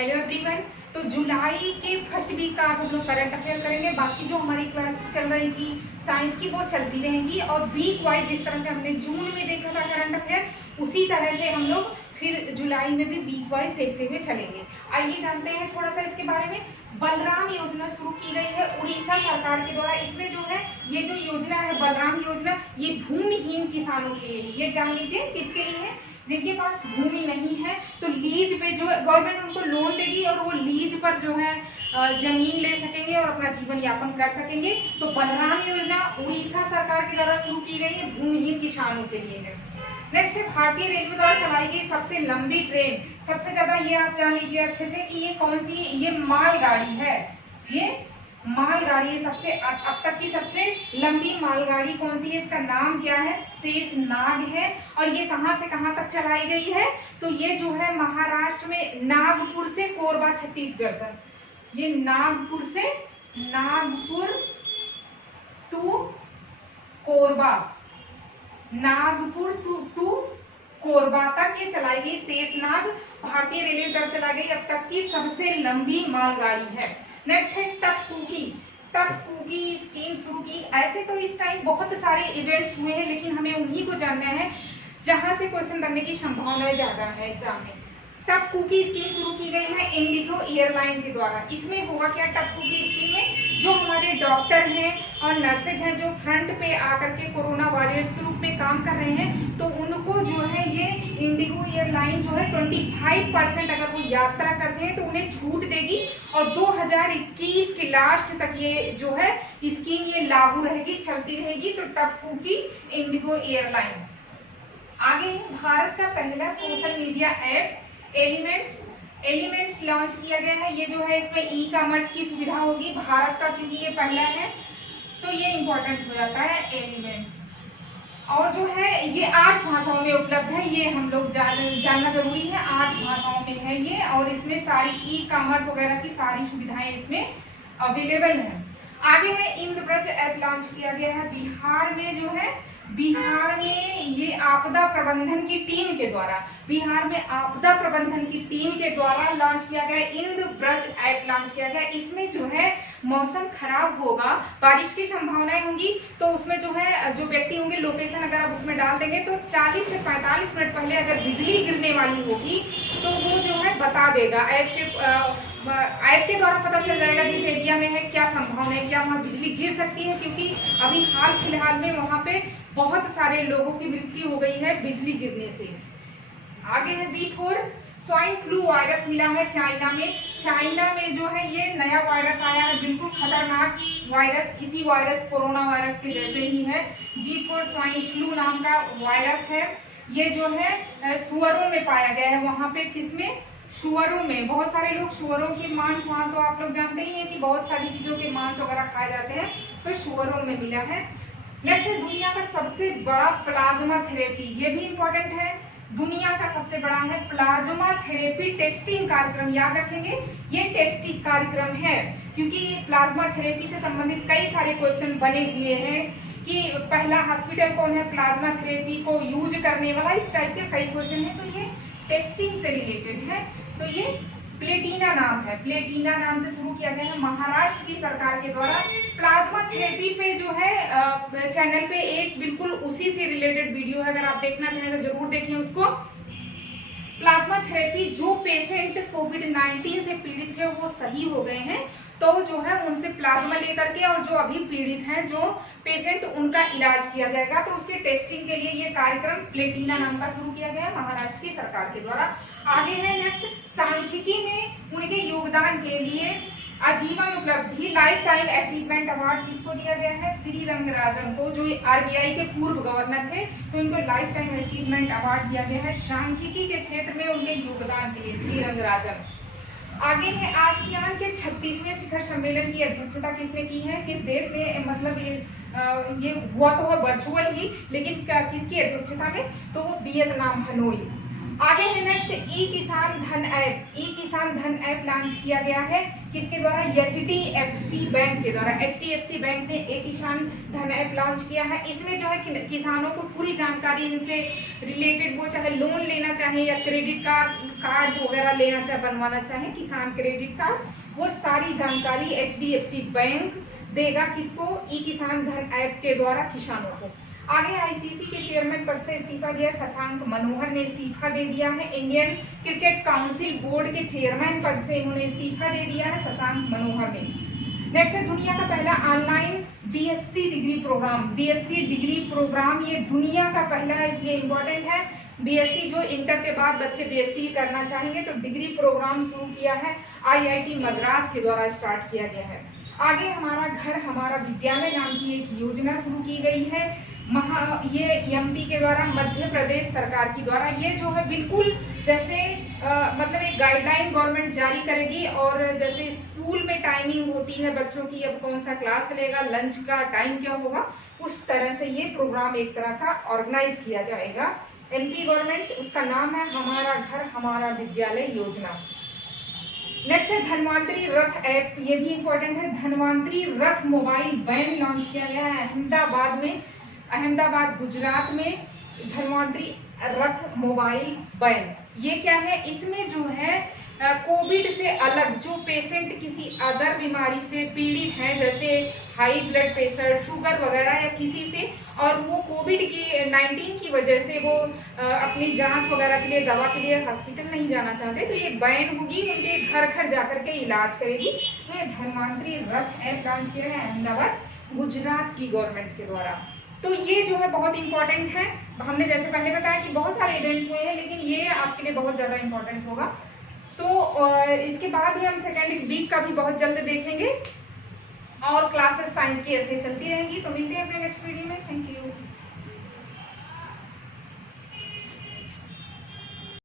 Hello everyone. तो जुलाई के first week का आज हम लोग करंट अफेयर करेंगे। बाकी जो हमारी क्लास चल रही थी साइंस की वो चलती रहेंगी और वीक वाइज जिस तरह से हमने जून में देखा था करंट अफेयर उसी तरह से हम लोग फिर जुलाई में भी वीक वाइज देखते हुए चलेंगे। आइए जानते हैं थोड़ा सा इसके बारे में। बलराम योजना शुरू की गई है उड़ीसा सरकार के द्वारा। इसमें जो है ये जो योजना है बलराम योजना, ये भूमिहीन किसानों के लिए, ये जान लीजिए किसके लिए है, जिनके पास भूमि नहीं है तो लीज पे जो है गवर्नमेंट उनको लोन देगी और वो लीज पर जो है जमीन ले सकेंगे और अपना जीवन यापन कर सकेंगे। तो बलराम योजना उड़ीसा सरकार के द्वारा शुरू की गई है, भूमिहीन किसानों के लिए है। नेक्स्ट है भारतीय रेलवे द्वारा चलाई गई सबसे लंबी ट्रेन। सबसे ज्यादा ये आप जान लीजिए अच्छे से कि ये कौन सी, ये मालगाड़ी है। ये मालगाड़ी है, सबसे अब तक की सबसे लंबी मालगाड़ी कौन सी है, इसका नाम क्या है, शेषनाग है। और ये कहां से कहां तक चलाई गई है, तो ये जो है महाराष्ट्र में नागपुर से कोरबा छत्तीसगढ़ तक। ये नागपुर से नागपुर टू कोरबा, नागपुर टू कोरबा तक ये चलाई गई शेषनाग भारतीय रेलवे द्वारा चलाई गई अब तक की सबसे लंबी मालगाड़ी है। नेक्स्ट है टफ कुकी स्कीम शुरू की। ऐसे तो इस टाइम बहुत सारे इवेंट्स हुए हैं लेकिन हमें उन्हीं को जानना है जहां से क्वेश्चन बनने की संभावना ज्यादा है एग्जाम में। टफ कुकी स्कीम शुरू की गई है इंडिगो एयरलाइन के द्वारा। इसमें होगा क्या, टफ कुकी स्कीम में जो हमारे डॉक्टर हैं और नर्सेज हैं जो फ्रंट पे आकर के कोरोना वॉरियर्स के रूप में काम कर रहे हैं, तो उनको जो है ये इंडिगो एयरलाइन जो है 25% अगर वो यात्रा करते हैं तो उन्हें छूट देगी और 2021 के लास्ट तक ये जो है स्कीम ये लागू रहेगी, चलती रहेगी। तो टफ कुकी इंडिगो एयरलाइन। आगे भारत का पहला social media app elements launch किया गया है। ये जो है इसमें ई कॉमर्स की सुविधा होगी भारत का, क्योंकि ये पहला है तो ये इंपॉर्टेंट हो जाता है एलिमेंट्स। और जो है ये 8 भाषाओं में उपलब्ध है, ये हम लोग जानना जरूरी है। 8 भाषाओं में है ये और इसमें सारी ई कॉमर्स वगैरह की सारी सुविधाएं इसमें अवेलेबल है। आगे है इंद्रब्रज ऐप लॉन्च किया गया है बिहार में। जो है बिहार में ये आपदा प्रबंधन की टीम के द्वारा, बिहार में आपदा प्रबंधन की टीम के द्वारा लॉन्च किया गया इंद्रब्रज ऐप लॉन्च किया गया। इसमें जो है मौसम खराब होगा, बारिश की संभावनाएं होंगी, तो उसमें जो है जो व्यक्ति होंगे लोकेशन अगर आप उसमें डाल देंगे तो 40 से 45 मिनट पहले अगर बिजली गिरने वाली होगी तो वो जो है बता देगा। ऐप के द्वारा पता चल जाएगा जिस एरिया में है क्या संभावना है, क्या वहाँ बिजली गिर सकती है, क्योंकि अभी हाल फिलहाल में वहाँ पे बहुत सारे लोगों की मृत्यु हो गई है बिजली गिरने से। आगे है G4 स्वाइन फ्लू वायरस मिला है चाइना में। चाइना में जो है ये नया वायरस आया है, बिल्कुल खतरनाक वायरस, इसी वायरस कोरोना वायरस के जैसे ही है। G4 स्वाइन फ्लू नाम का वायरस है। ये जो है सुअरों में पाया गया है। वहां पे किसमें, सुअरों में। बहुत सारे लोग सुअरों के मांस, वहां तो आप लोग जानते ही हैं कि बहुत सारी चीजों के मांस वगैरह खाए जाते हैं, तो सुअरों में मिला है। नेक्स्ट है दुनिया का सबसे बड़ा प्लाज्मा थेरेपी, ये भी इंपॉर्टेंट है। दुनिया का सबसे बड़ा है प्लाज्मा थेरेपी टेस्टिंग कार्यक्रम, याद रखेंगे ये टेस्टिंग कार्यक्रम है क्योंकि ये प्लाज्मा थेरेपी से संबंधित कई सारे क्वेश्चन बने हुए हैं कि पहला हॉस्पिटल कौन है प्लाज्मा थेरेपी को यूज करने वाला, इस टाइप के कई क्वेश्चन है। तो ये टेस्टिंग से रिलेटेड है। तो ये प्लेटिना नाम है, प्लेटिना नाम से शुरू किया गया है महाराष्ट्र की सरकार के द्वारा। प्लाज्मा थेरेपी पे जो है चैनल पे एक बिल्कुल उसी से रिलेटेड वीडियो है, अगर आप देखना चाहें तो जरूर देखें उसको। प्लाज्मा थेरेपी जो पेशेंट कोविड-19 से पीड़ित थे वो सही हो गए हैं तो जो है उनसे प्लाज्मा लेकर के, और जो अभी पीड़ित हैं जो पेशेंट, उनका इलाज किया जाएगा। तो उसके टेस्टिंग के लिए ये कार्यक्रम प्लेटिना नाम का शुरू किया गया है महाराष्ट्र की सरकार के द्वारा। आगे है नेक्स्ट सांख्यिकी में उनके योगदान के लिए आजीवन उपलब्धि लाइफ टाइम अचीवमेंट अवार्ड किसको दिया गया है, श्री रंगराजन को, जो RBI के पूर्व गवर्नर थे, तो इनको लाइफ टाइम अचीवमेंट अवार्ड दिया गया है सांख्यिकी के क्षेत्र में उनके योगदान के लिए, श्री रंगराजन। आगे है आसियान के 36वें शिखर सम्मेलन की अध्यक्षता किसने की है, किस देश ने, मतलब ये हुआ तो है वर्चुअल ही, लेकिन किसकी अध्यक्षता में, तो वो वियतनाम हनोई। आगे है नेक्स्ट ई किसान धन ऐप। ई किसान धन ऐप लॉन्च किया गया है किसके द्वारा, HDFC बैंक के द्वारा। HDFC बैंक ने ई किसान धन ऐप लॉन्च किया है। इसमें जो है किसानों को पूरी जानकारी इनसे रिलेटेड, वो चाहे लोन लेना चाहे या क्रेडिट कार्ड कार्ड वगैरह लेना चाहे, बनवाना चाहे किसान क्रेडिट कार्ड, वो सारी जानकारी HDFC बैंक देगा किसको, ई किसान धन ऐप के द्वारा किसानों को। आगे ICC के चेयरमैन पद से इस्तीफा दिया शशांक मनोहर ने, इस्तीफा दे दिया है। इंडियन क्रिकेट काउंसिल बोर्ड के चेयरमैन पद से इन्होंने इस्तीफा दे दिया है शशांक मनोहर ने। नेक्स्ट है दुनिया का पहला online BSc degree programme. BSc degree programme ये दुनिया का पहला है, इसलिए इम्पोर्टेंट है। BSc जो इंटर के बाद बच्चे BSc करना चाहेंगे तो डिग्री प्रोग्राम शुरू किया है, IIT मद्रास के द्वारा स्टार्ट किया गया है। आगे हमारा घर हमारा विद्यालय नाम की एक योजना शुरू की गई है, ये MP के द्वारा, मध्य प्रदेश सरकार की द्वारा। ये जो है बिल्कुल जैसे मतलब एक गाइडलाइन गवर्नमेंट जारी करेगी, और जैसे स्कूल में टाइमिंग होती है बच्चों की, अब कौन सा क्लास लेगा, लंच का टाइम क्या होगा, उस तरह से ये प्रोग्राम एक तरह का ऑर्गेनाइज किया जाएगा। MP गवर्नमेंट, उसका नाम है हमारा घर हमारा विद्यालय योजना। नेक्स्ट है धन्वंतरी रथ ऐप, ये भी इंपॉर्टेंट है। धन्वंतरी रथ मोबाइल वैन लॉन्च किया गया है अहमदाबाद में, अहमदाबाद गुजरात में धन्वंतरी रथ मोबाइल वैन। ये क्या है, इसमें जो है कोविड से अलग जो पेशेंट किसी अदर बीमारी से पीड़ित हैं, जैसे हाई ब्लड प्रेशर, शुगर वगैरह या किसी से, और वो कोविड की 19 की वजह से वो अपनी जांच वगैरह के लिए, दवा के लिए हॉस्पिटल नहीं जाना चाहते, तो ये वैन होगी, उनके घर घर जाकर के इलाज करेगी। तो ये धन्वंतरी रथ ऐप लॉन्च किया है अहमदाबाद गुजरात की गवर्नमेंट के द्वारा। तो ये जो है बहुत इंपॉर्टेंट है। हमने जैसे पहले बताया कि बहुत सारे इवेंट्स हुए हैं, लेकिन ये आपके लिए बहुत ज़्यादा इंपॉर्टेंट होगा। तो इसके बाद भी हम सेकेंड वीक का भी बहुत जल्द देखेंगे, और क्लासेस साइंस की ऐसे चलती रहेंगी। तो मिलते हैं अपने नेक्स्ट वीडियो में। Thank you.